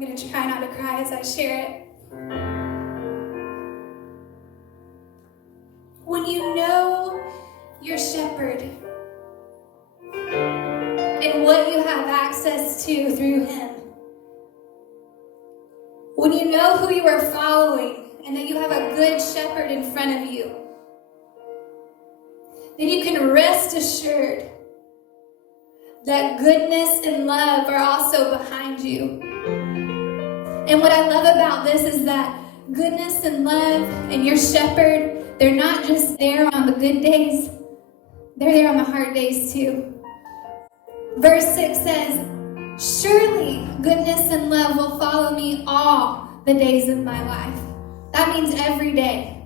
I'm going to try not to cry as I share it. When you know your shepherd and what you have access to through him, when you know who you are following and that you have a good shepherd in front of you, then you can rest assured that goodness and love are also behind you. And what I love about this is that goodness and love and your shepherd, they're not just there on the good days, they're there on the hard days too. Verse 6 says, surely goodness and love will follow me all the days of my life. That means every day.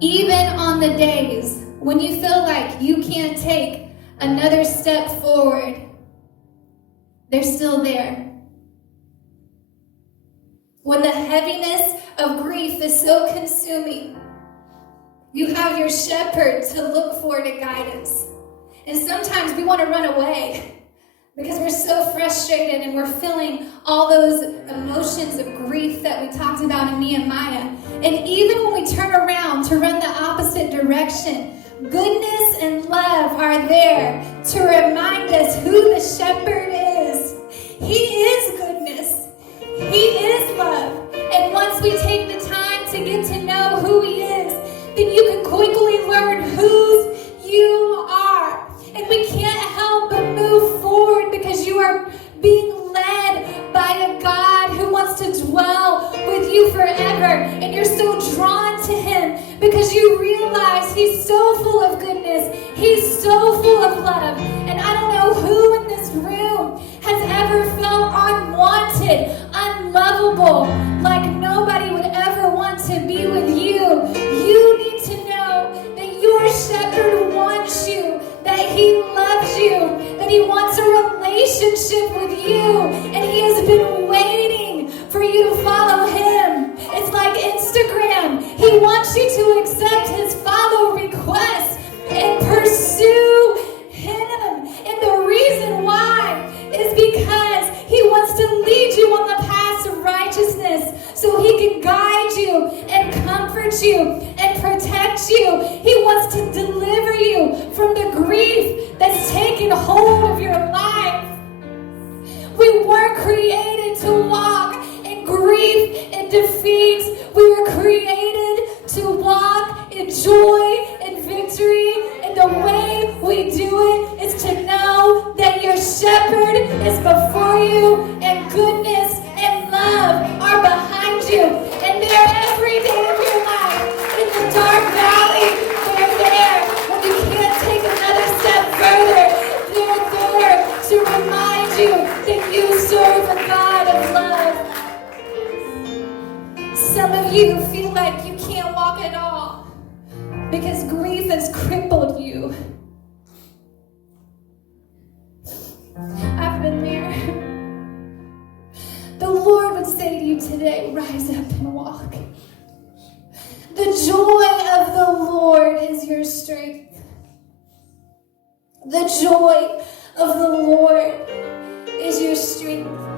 Even on the days when you feel like you can't take another step forward, they're still there. When the heaviness of grief is so consuming, you have your shepherd to look for to guide us. And sometimes we want to run away because we're so frustrated and we're feeling all those emotions of grief that we talked about in Nehemiah. And even when we turn around to run the opposite direction, goodness and love are there to remind us who the shepherd is. He is goodness. He is love. And once we take the time to get to know who he is, then you can quickly learn whose you are. And we can't help but move forward because you are being led by a God who wants to dwell with you forever. And you're so drawn to him because you realize he's so full of goodness. He's so full of love. And I don't know who in this room has ever felt unwanted, unlovable, like nobody would ever want to be with you. You need to know that your shepherd wants you, that he loves you, that he wants a relationship with you, and he has been waiting for you to follow him. It's like Instagram. He wants you to accept his follow request and pursue him. And the reason why is because he wants to lead you on the paths of righteousness so he can guide you and comfort you and protect you. He wants to deliver you from the grief that's taken hold of your life. We weren't created to walk in grief and defeat. We were created to walk in joy and victory. And the way we do it is to know that your shepherd is before you and goodness and love are behind you. And they're every day of your life. In the dark valley, they're there. When you can't take another step further, they're there to remind you that you serve a God of love. Some of you feel like you can't walk at all because grief has crippled you. I've been there. The Lord would say to you today, rise up and walk. The joy of the Lord is your strength. The joy of the Lord is your strength.